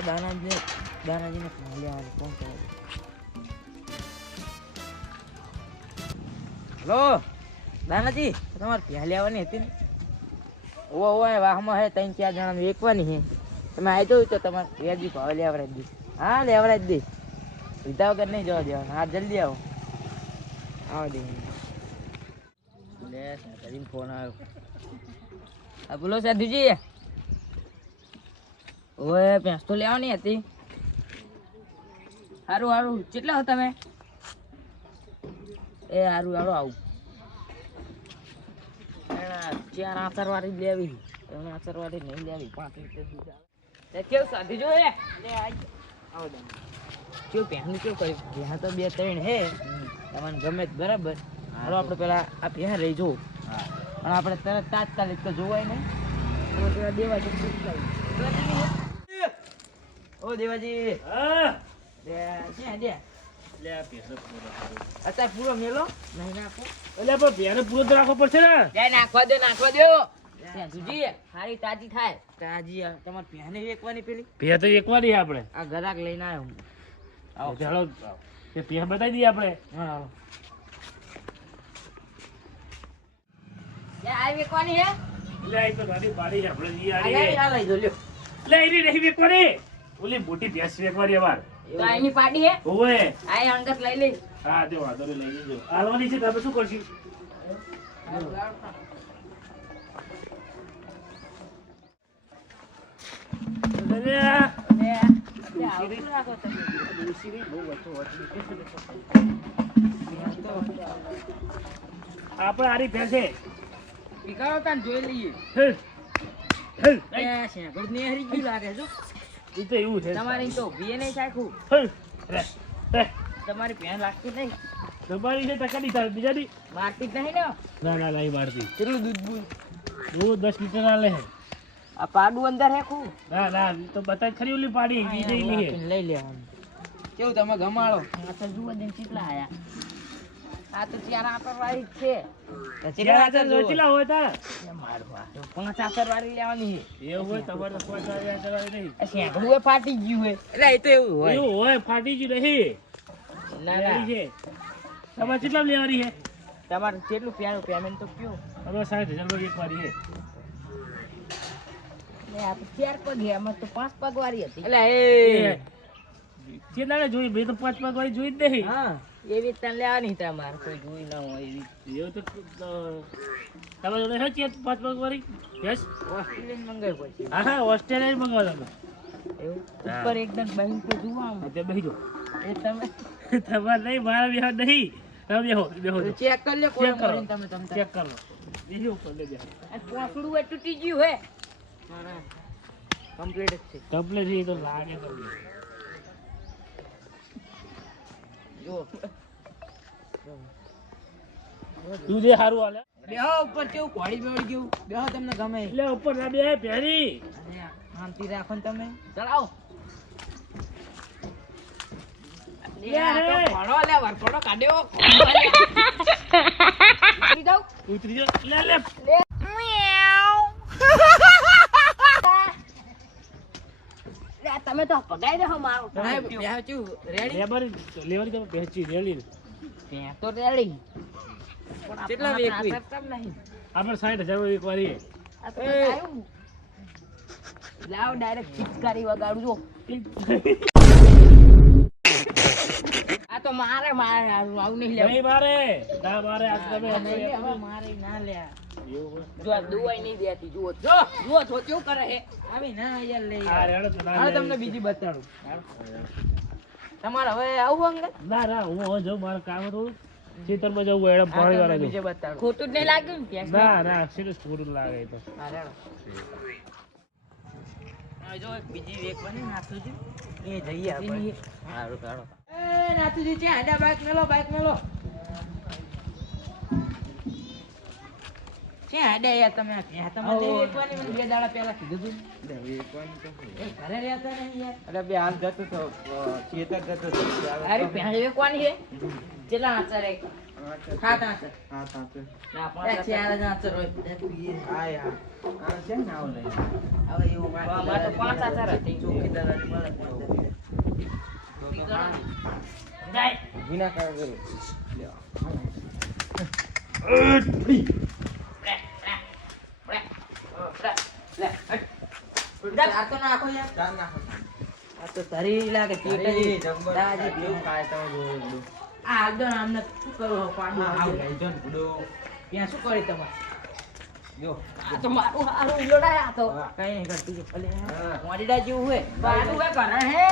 પેલા દાનાજીને ફોન લેવાનું ફોન કરો. હેલો દાનાજી, તમારે પ્યા લેવાની હતી ને? ઓવા વાહમાં હે 3-4 જણાને વેચવાની છે. તમે આવી જાવ તો તમારે વ્યાજી ભાવ લેવડાવી દઈશ. હા લેવડાવી દઈશ, લીધા વગર નહીં જવા દેવાનું. હા જલ્દી આવો. આવો દે લે કરીને ફોન આવ્યો. હા બોલો સાધુજી. ઓએ ભેંસ તો લેવાની હતી. સારું સારું, કેટલા હો તમે? એ સારું સારું આવું. 4 આસરવાળી લેવી, 3 આસરવાળી નહીં લેવી. 5 લીટર દૂધ આવે. કેવું સાધી જો લે આવો દે. કેવું ભેંસનું કેવું કર્યું? ભેંસ તો 2-3 હે, તમને ગમે જ બરાબર. હાલો આપણે પેલા આ ભેંસ રહી જો, પણ આપણે તરત તાત્કાલિક તો જોવાય નહીં. પેલા દેવાજી ઓ દેવાજી. હા દે ક્યાં દે લે આ પેસો પૂરો અત્યારે પૂરો મેલો નહીં નાખો. એટલે પણ બેને પૂરો તો રાખવો પડશે ને. દે નાખવા દો. સુજી હારી તાજી થાય. તાજી તમારે ભેંને વેચવાની પેલી ભે તો એકવાર નહીં આપણે આ ગરાક લઈને આવ્યો હું. આવો ચાલો તે ભે બતાવી દઈએ આપણે. હા આવો. લે આ વેચવાની હે. એટલે આ તો ગાડી બાડી આપણે જી આ આડી આ લઈ દો લ્યો. એટલે એની નહીં વેકવાની, ઓલી મોટી ભેંસ વેકવાની અમાર. તો આની પાડી હે. ઓવે આ અંગત લઈ લે. હા જો વાંધો નહીં, લઈ લેજો. આલવાની છે તમે શું કરશી? લે આવું રાખો તમે. દોશીરી બહુ વચ્ચો આપણે આરી ભેંસ છે. પીકારો તાન જોઈ લઈએ. હેલ, હેલ. એ શેગડ ને હરી ગયું લાગે છો. ઈ તો એવું છે. તમારી તો ભીએ નહીં સાખું. હેલ. રે, રે. તમારી ભેણ લાગતી નહીં. તમારી છે ટકાની તાર બીજાની? મારતી જ નહીં ને. ના ના નહીં મારતી. કેટલું દૂધ દૂધ 10 લીટર આલે છે. આ પાડું અંદર હે ખું. ના ના ઈ તો બતાય ખરી ઓલી પાડી બીજે ઈ નહીં. લઈ લેવાનું. કેવું તમે ગમાડો? આ તો જુઓ દેન કેટલા આયા. આ તો 4 આસરવાળી જ છે. કેટલા હોય તા? મારવા 5 આસરવાળી લેવાની છે. એવું હોય તમારે તો કોઈ કરવાની નહીં. આ શેગડું એ ફાટી ગયું હે. એટલે એ તો એવું હોય. એવું હોય ફાટી જ નહીં. ના લેવાની છે. તમારે કેટલા લેવાની છે? તમારે કેટલું પ્યારું પેમેન્ટ તો કયો? તમારે 60,000 એક વાળી છે. લે આ તો 4 પગ હે, આમાં તો 5 પગ વાળી હતી. એટલે કેટલા જોઈ? બે તો 5 પગ વાળી જોઈ જ નહીં. હા એવી તને લેવાની તમારે કોઈ જોઈ ના હોય એવી. એવું તો તમારે જોડે છે 5 પગ વાળી? યસ. ઓસ્ટ્રેલિયન મંગાવી પછી. હા હા ઓસ્ટ્રેલિયા મંગાવો તમે. એવું ઉપર એકદમ બહેન તો જુઓ આમ. તે બેસી જાઓ. એ તમે તમારે નહીં, મારા બેહો નહીં. તમે બેહો ચેક કરી લે કોઈ ચેક કરો. મરીને તમે ચેક કરો. બીજું ઉપર લે બેહો. આ પોસડું એ તૂટી ગયું હે. કમ્પ્લીટ જ છે. કમ્પ્લીટ એ તો લાગે તમને. જો તું જે સારું હાલે. બેહો ઉપર કેવું ઘોડી બેવડી ગયું. બેહો તમને ગમે એટલે ઉપર ના બે પહેરી. અને શાંતિ રાખો ને તમે. ચલાવો. ઉતરી જાઓ. લે લે. તમે તો પગાઈ દો મારો. રેડી લેવાની લેવાની તમે પહેચી રેલી. તો રેડી. કેટલા વેકવી? આપણે 60,000 એક વાળી. લાવ ડાયરેક્ટ પિચકારી વગાડું જો. આ તો મારે આવું નહીં લેવું. નહીં મારે ના મારે આ તમે મારે ના લે. એવું જો આ દુવાઈ નહીં દેતી. જુઓ જો કેવું કરે હે. આવી ના યાર લે. હા રેડો તો ના હાલ તમને બીજી બતાડું. તમારે હવે આવું અંગત? ના ના હું હવે જાઉં, મારે કામ હતું ખેતરમાં જવું એડમ પાણી વાળા બીજે બતાડું. ખોટું જ નહીં લાગ્યું ને? ના ના સીધું પૂરું લાગે એ તો. હા રેડો. જો એક બીજી વેકવાની નાથુજી એ જઈએ આપણે. સારું કાઢો. એ નાથુજી છે આડા બાઈક મેલો. છે આડા યાર તમે ત્યાં તમારે વેકવાની મને 2 દાડા પહેલા કીધું તું. વેકવાની તો એ ઘરે રહેતા નહીં યાર. અરે બે હાલ જતો તો ખેતર જતો તો અરે ભેંસ વેકવાની છે. કેટલા આચાર એક સાત આંચર. હા તાતે ના એ પાંચ ચાર જ આંચર હોય. એ તું એ. આય આ છે ને આવ લઈ હવે એવું વાત અમારે તો પાંચ આંચર હતી. ચોખ્ખી દલાલી મળે પાંચ આંચર. જાય વિના કાર કરો ચાર તો નાખો યાર. ચાર નાખો આ તો ધરી લાગે પેટ જ. જબર દાજી કેવું ખાય તમે જોયું આ હાલ દો ને આમને શું કરવું પાડું આવ હાલ. લઈ જો ને બુડો ત્યાં શું કરી તમારે જો આ તો મારું હારું ઉલોડાય આ તો કઈ નહીં કરતું જો ભલે હા. મોડીડા જેવું હોય મારું હે ઘરે હે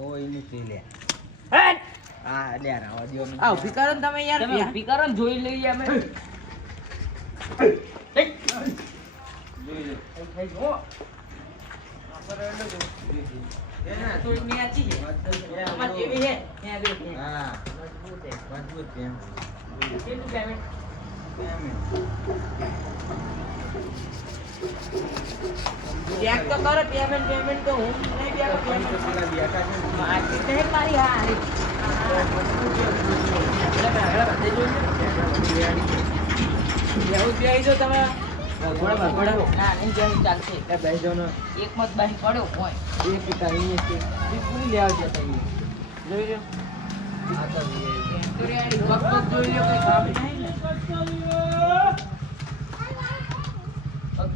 ઓ એની છે લે હેટ! આ લે રાવા દો ને આ ઊભી કરો ને તમે યાર તમે ઊભી કરો ને જોઈ લઈએ અમે જોઈ લો થઈ ગયો એના થોડીક ન્યાચી છે તમારે જેવી છે ત્યાં બે છે. હા મજબૂત છે. મજબૂત છે કેટલું પેમેન્ટ ચેક તો કરો પેમેન્ટ તો હું નહીં બે આપો payment. માર્કેટ નહીં મારી હારી. આગળ બધે જોઈ લો. એવું જ બેસી જાઓ તમે. ના નહીં બેસી ચાલશે. એક મત બાહી પડ્યો હોય એ પૂરી લેવા જતા એ. જોઈ લો તો રેડી વખત જોઈ લો કોઈ કામ નહીં ને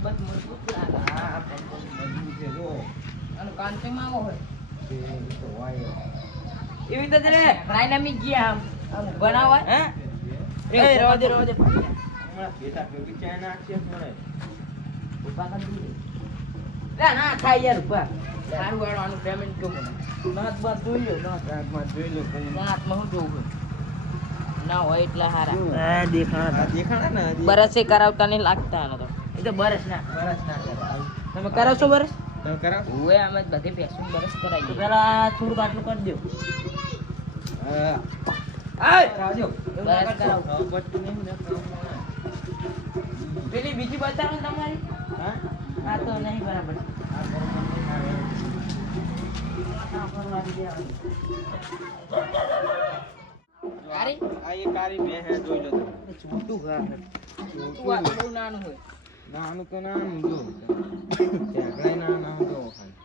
પગ મજબૂત લાગે. હા મજબૂત છે જો અને કાંતિમાં આવો હોય તો વાય એવી રીતે જ રે. ડાયનામિક ગયા આમ બનાવવા હે એ રવા દે હમણાં ભેટા ભેગી ચા નાખશે મને ઉભા કરી દે. લે ના થાય યાર ઉભા. સારું વાળો આનું પેમેન્ટ કેવું મને નાત બાત જોઈ લો નાત. આંખમાં જોઈ લો કઈ હાથમાં શું જોવું ના હોય એટલા હારા આ દેખાણા આ દેખાણા ને હજી. બરસે કરાવતા નહીં લાગતા ને તો એ તો બરસ ના બરસ ના કરે તમે કરાવશો બરસ તમે કરાવ હુએ અમે બધી ભેંસું બરસ તો કરાવીએ પેલા થોડુંક આટલું કરી દો. હા આય કરાવજો એવું ના બરસ કરતા. હવે પટ્ટી નહીં ને કરાવવાના. પેલી બીજી બતાવો ને તમારી. હા આ તો નહીં બરાબર. આ બરોબર નહીં આવે. આ કરવાની દેવાની. કારી આ એ કારી બે હે જોઈ લો તમે એ છૂટું ઘા. તું આ બહુ નાનું હોય નાનું તો નાનું જો ઝાકડાય નાના જો ખાલી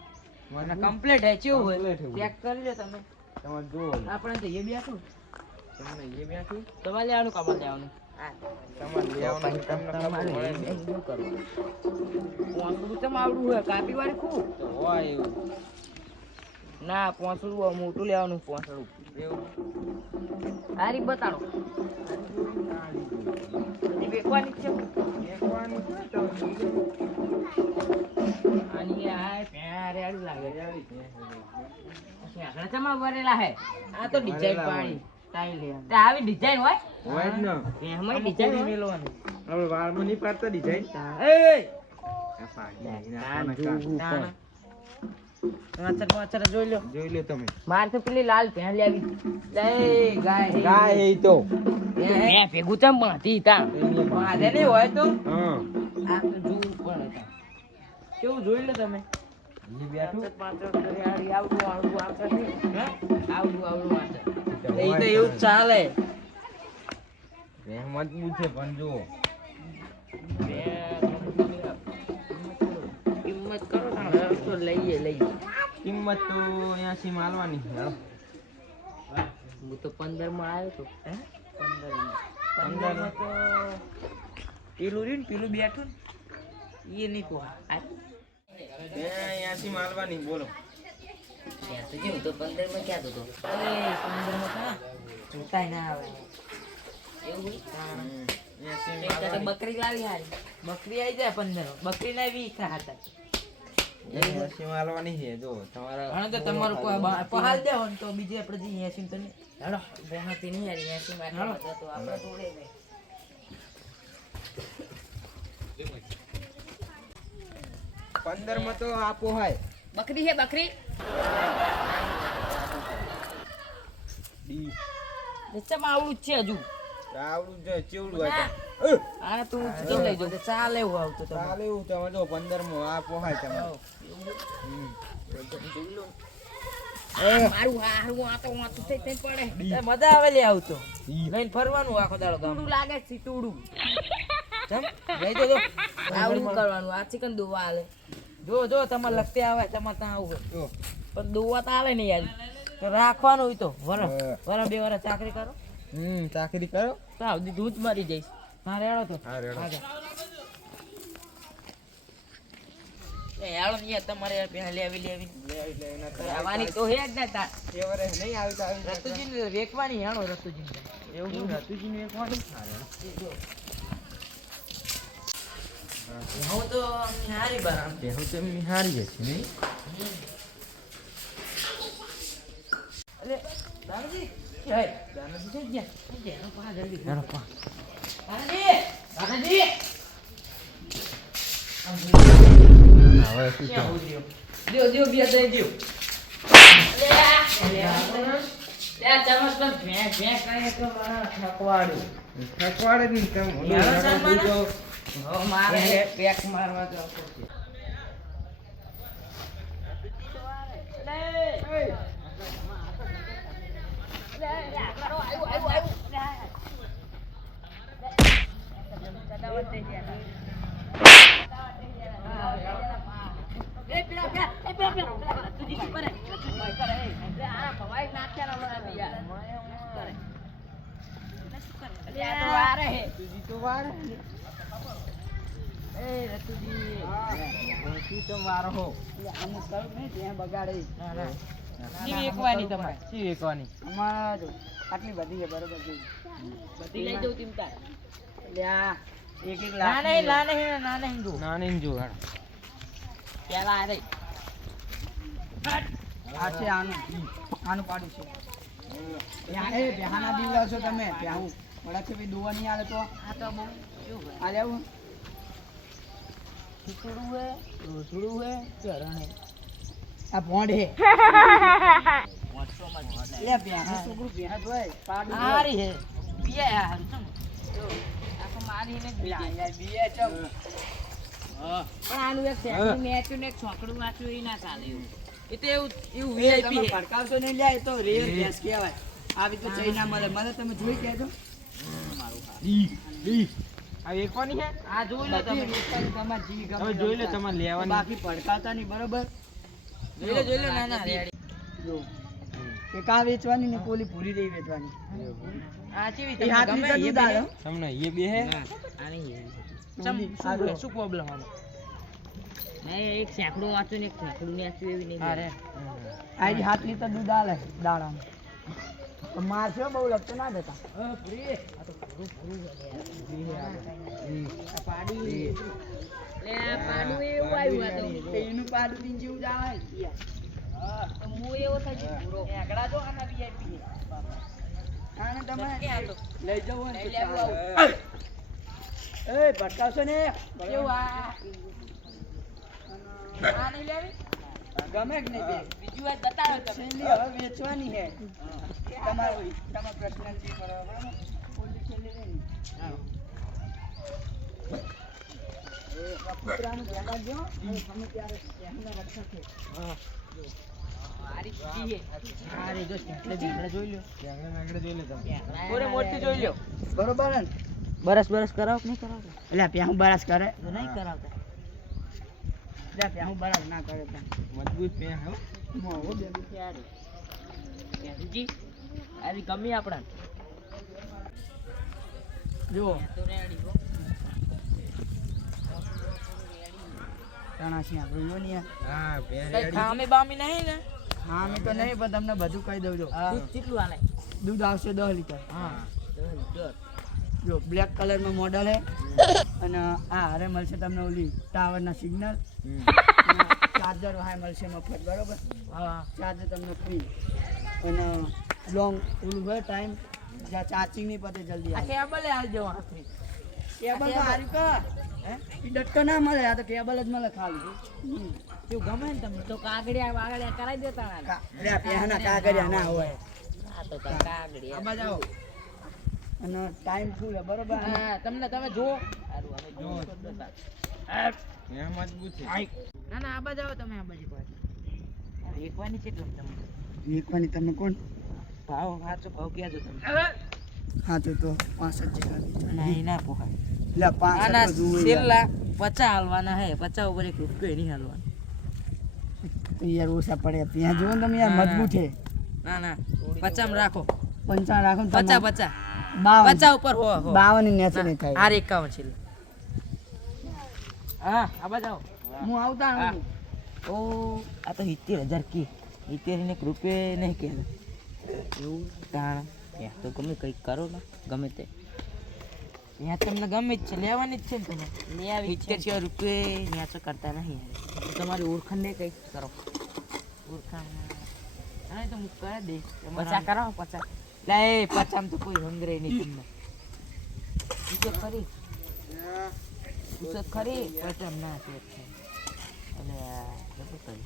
અને કમ્પ્લીટ હે કેવું હોય Complete હે. ચેક કરી લો તમે. તમારે જો આપણે તો એ બેઠું. તમને એ બેઠું તમારે લેવાનું કમાલ લેવાનું તમારે લેવાનું તમને ખબર પડે ને. શું કરવાનું પોંસડું ચમ આવડું હોય કાપી વાળી ખૂબ તો હોય એવું ના પોંસડું મોટું લેવાનું પોંસડું એવું હારી બતાડો બધી વેચવાની જ છે એકવાનું છે તો આની આ પ્યા રેડી લાગે આવી છે. પછી આગળ ચમા વરેલા હે આ તો ડિઝાઇન ભરેલા પાણી સ્ટાઇલ હે. તે આવી ડિઝાઇન હોય હોય જ ને એમાં આમાં ડિઝાઇન કોરી હોય મેલવાની. આપણે વાળમાં નહીં પાડતા ડિઝાઇન એ આ પાડી એના તાન કોના જોવું. કાઢ. પાછળ જોઈ લો. જોઈ લો તમે મારે તો પેલી લાલ ભેં લેવી એ ગાય ગાય હે ઈ તો મેં ભેગું ચમ બાંધી તા વાંધે નહીં હોય તો હા આ તો જોવું પડે તાર. કેવું જોઈ લો તમે. એ બેઠું આવડું આવડું આવતા નહીં હે? આવડું આવડું આવતા એ તો એવું જ ચાલે. મજબૂત છે પણ જો કિંમત કરો ને તો લઈએ કિંમત તો 80 માલવાની છે હાલો. હું તો 15 માં આવ્યો તો હે? 15 માં તો પેલું રહ્યું ને પેલું બેઠું ને એ નહીં કહો. 80 માલવાની બોલો તો કેવું તો 15 માં ક્યાં તો અરે 15 માં કાં? જોતાય ના આવે. એવું એસી એક તો બકરી લાવી હારી બકરી આવી જાય 15 બકરી ના 20 હતા. માલવાની છે જો તમારા ઘણા તો તમારું કોઈ પહાલ દેવો ને તો બીજે આપણે જઈએ 80 તો નહીં. હેડો બેહાતી નહીં હારી 80 માં હેડો. તો આપણે તોડે જાય 15 માં તો આપો હાય બકરી છે બકરી ડી નીચેમાં આવડું જ છે હજુ આવડું છે ચેવડું હોય આ તું કેમ લઈ જાવ તો ચાલે એવું આવતું તો. ચાલે એવું તમે જો 15 માં આપો હાય તમે મારું હારું આ તો વાંચું થઈ થઈ પડે એ મજા આવે લે આવું તો લઈને ફરવાનું આખો દાડો ગામ લાગે છે ટૂડું ચમ લઈ દો આવડું કરવાનું આ ચિકન દોવા આલે જો જો તમારે લગતે આવે તમારે ત્યાં આવું હોય પણ દોવા તો આલે નહીં યાર તો રાખવાનું હોય તો વર 2 વર્ષ ચાકરી કરો ચાકરી કરો તો આવડી દૂધ મરી જઈશ હા રેડો તો હા રેડો એ યાળો ને તમારે યાર પેલા લેવી આવવાની તો હે જ ને તાર એ વરે નહીં આવી તો આવી રતુજી ને વેકવાની યાળો રતુજી એવું રતુજી ને વેકવાનું હું તો હારી બરાબર હું તો હારી છે નહીં અરે દાદાજી હે દાદાજી છે જ્યાં જેનો પા જલ્દી કરો પા દાદાજી હવે શું ક્યાં ઉડ્યો દિયો બે દઈ દિયો લે ચમચ પર ભેં કરે તો મારા ઠકવાડું ઠકવાડે નહીં કામ યાર સામાન હો મારે પેક મારવા જાવ છે આટલી બધી છે બરોબર બધી લઈ જવું તીમતા એક એક લાખ નાને જો પેલા આ છે આનું પાડું છે બેહાના દીવડા છો તમે બેહું વડા છે ભાઈ દોવા નહીં આવે તો આ તો બહુ આ જાવું થોડું હે ચરણ હે આ ભોંડ હે લે બેહા છોકરું બેહા જોય પાડું હારી હે બીએ હારું ચમ આ તો મારી ને બીએ ચમ પણ આનું એક સેકન્ડ મેચ્યું ને એક છોકડું વાંચ્યું એ ના ચાલે એવું એ તો એવું વીઆઈપી હે ભડકાવશો ને લે તો રેર ભેંસ કહેવાય આવી તો ચઈ ના મળે તમે જોઈ કેજો આ વેકવાની છે આ જોઈ લો તમે તમાર જી ગમે હવે જોઈ લો તમારે લેવાની બાકી ભડકાતા નહીં બરોબર જોઈ લો ના રેડી જો એક આ વેચવાની ને કોલી પૂરી રહી વેચવાની આ ચેવી તમે ગમે એ દૂધ આલો તમને એ બે હે આની શું પ્રોબ્લેમ આનો નહીં એક સેકડું વાંચું ને એક સેકડું ને વાંચું એવી નહીં અરે આઈ 7 લીટર દૂધ આલે દાડામાં તો મારશો બહુ લગતો ના દેતા પૂરી આ તો પૂરું આ પાડી લે પાડું એવું આવ્યું આ તો એનું પાડું દીન જેવું જ આવે હા તો મો એવો થાય છે પૂરો આગડા જો આના વીઆઈપી આને તમે લઈ જાવ ને લઈ લેવું એ ભટકાવશો ને કેવું આ નહીં લેવી ગમે કે નહીં બીજું વાત બતાવો તમે હવે વેચવાની છે તમારી પ્રશ્ન છે બરાબર પોલીસ છેલ્લી નહીં પુત્રાનું ધ્યાન રાખજો તમે ત્યારે ધ્યાનના રક્ષા છે હા બરોબર ને બરસ કરાવ નહીં કરાવતા એટલે પ્યાહું બરસ કરે નહીં કરાવતા એટલે પ્યાહું બરસ ના કરે મજબૂત પે હો મોહો બેબી ક્યારે જી આવી ગમી આપણા જો તો રેડી હો તાણાસી આપણે જો ને હા પે રેડી ખામે બામી નહીં ને હા મેં તો નહીં પણ તમને બધું કહી દઉં જો દૂધ કેટલું આલે દૂધ આવશે 10 લીટર હા 10 લીટર જો બ્લેક કલરમાં મોડલ હે અને આ હારે મળશે તમને ઓલી ટાવરના સિગ્નલ ચાર્જર હાય મળશે મફત બરોબર હા ચાર્જર તમને ફ્રી અને લોંગ ઓલું હોય ટાઈમ જ્યાં ચાર્જિંગ નહીં પતે જલ્દી આ કેબલ આવજો આથી કેબલ તો હારી કર હે ઈ ડટકો ના મળે આ તો કેબલ જ મળે ખાલી તું ગમે ને તમને તો કાગડિયા વાગડિયા કરાવી દેતા અરે પહેના કાગડિયા ના હોય આ તો કાગડિયા આમાં જાઓ અને ટાઈમ ફૂલ હે બરોબર હા તમને તમે જો સારું હવે જો એ મજબૂત છે ના ના આ બાજુ આવો તમે આ બાજુ પાછા એકવાની કેટલું તમને વેકવાની તમે કોણ? ભાવ સાચો ભાવ કહેજો તમે. હા તો 65 જેટલા નહીં ના પોહાય. લે 65 આના તો જોવે યાર. છેલ્લા 50 હાલવાના હે. 50 ઉપર એક રૂપિયો નહીં હાલવાનો. તો યાર ઓછા પડે ત્યાં જુઓ ને તમે યાર ના, ના. મજબૂત છે. ના 50 માં રાખો. 55 રાખો ને 50 તમારે 50 52 ઉપર હો 52 ની નેચે નહીં થાય. આ 51 છેલ્લા. હા આ બાજુ આવો. હું આવતા હા. હું ઓ આ તો 70,000 કી 70 ને એક રૂપિયો નહીં કહેતા. એવું તાણ ત્યાં તો ગમે કંઈક કરો ને ગમે તે ત્યાં તમને ગમે જ છે લેવાની જ છે ને તમે લેવી 70 રૂપિયા ત્યાં તો કરતા નહીં તમારી ઓળખાણ ને કંઈક કરો ઓળખાણ હા તો હું કરી દઈશ 50 કરાવો 50 લે એ 50 માં તો કોઈ હંગરે નહીં તમને પૂછો ખરી પૂછો ખરી 50 ના છે અને જતો કરી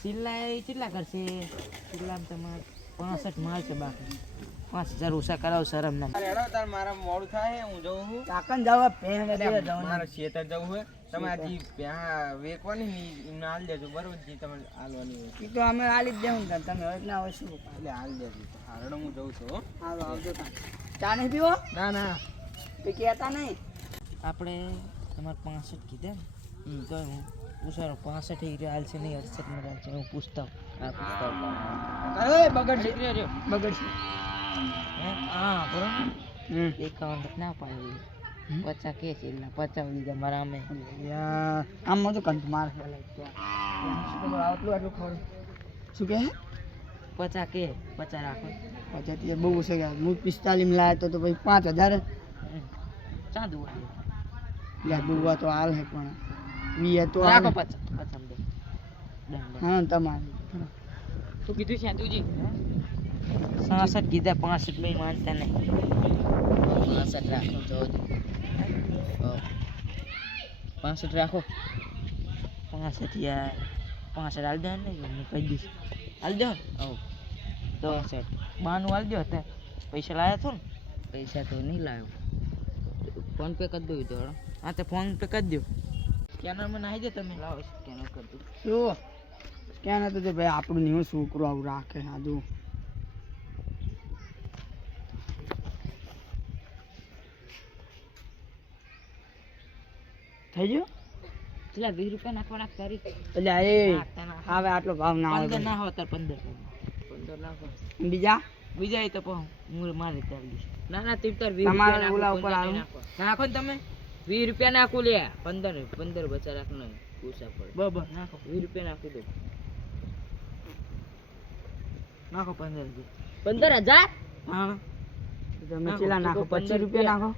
સિલાઈ કેટલા કરશે સિલામ તમારે 65 માલ છે બાકી 5000 ઓછા કરાવો શરમ ના હેડો તાર મારા મોડું થાય હું જઉં છું કાકન જાવ પેણ દે જવાનું. મારા ખેતર જવું છે તમે આ જી પ્યા વેકવાની ને એમને હાલ દેજો બરોબર જી તમે હાલવાની હોય ઈ તો અમે આલી જ દેવું ને તમે હવે ના હોય શું? એટલે હાલ દેજો હારડો હું જઉં છું હો. હાલો આવજો તાન. ચા નહીં પીવો? ના ના તો કહેતા નહીં. આપણે તમારે 65 કીધા ને તો હું પૂછવાનો 65 હાલ છે નહીં 68 માં હાલ છે હું પૂછતા હા પૂછતા અરે બગડશે બગડશે. હા બરોબર હમ 51 ના પાડ્યું 50 કે છે એટલે 50 લીધા મારા અમે યાર આમ તો કંત માર આટલું આટલું ખબર શું કહે 50 કે 50 રાખો પછી તે બહુ ઓછા ગયા હું 45 માં લાવ્યો તો ભાઈ 5000 ચા દુવા યાર દુવા તો હાલ હે પણ વી તો રાખો હાલ. 50 દે ડન હા તમારે શું કીધું છે તુજી 66 કીધા 65 મેં માનતા નહીં 65 રાખો જો 65 રાખો 65 યાર 65 હાલ દે ને હું કહી દઈશ હાલ દે હો તો 92 હાલ દે હતા પૈસા લાયા છો ને પૈસા તો નહીં લાવ્યો ફોન પે કરી દઉં તો હા તો ફોન પે કરી દો સ્કેનરમાં નાખી દે તમે લાવો સ્કેનર કરી દો શું ક્યાં નતું તે ભાઈ આપણું નહીં છોકરો આવું રાખે હા જો થઈ ગયો કેટલા 20 રૂપિયા નાખવાના તારી એટલે એ હવે આટલો ભાવ ના 15 હોય ના હોય તાર 15 નાખો બીજા બીજા તો પણ હું મારે ચાલી દઈશ ના ના તીર તાર 20 તમારા રૂપિયા ઓલા ઉપર આવું નાખો ને તમે 20 રૂપિયા નાખો લે 15 બચા રાખ ને ઓછા પડે બરાબર નાખો 20 રૂપિયા નાખી દો નાખો 15,000 હા તમે ચેલા નાખો 25 રૂપિયા નાખો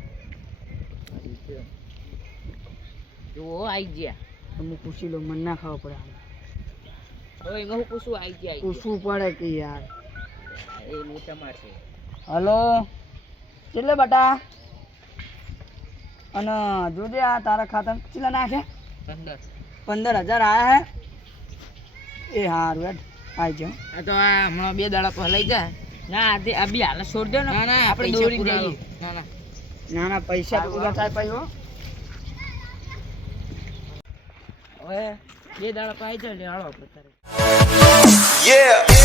જો આઈ ગયા તમે પૂછી લો મને ના ખાવા પડે ઓય એમાં હું પૂછું આઈ ગયા પૂછવું પડે કે યાર એ મોટા માં છે હલો કેટલે બટા અને જોજે આ તારા ખાતા કેટલા નાખે 15,000 આયા હે એ હારું હેડ આઈ જાઓ આ તો આ હમણાં 2 દાડા પર લઈ જા ના આ બી હાલ છોડ દો ને ના ના આપણે દોડી જઈએ ના ના ના ના પૈસા તો પૂરા થાય પછી હો હવે 2 દાડા પર આવી જાય હાલો આપણે તારે Yeah.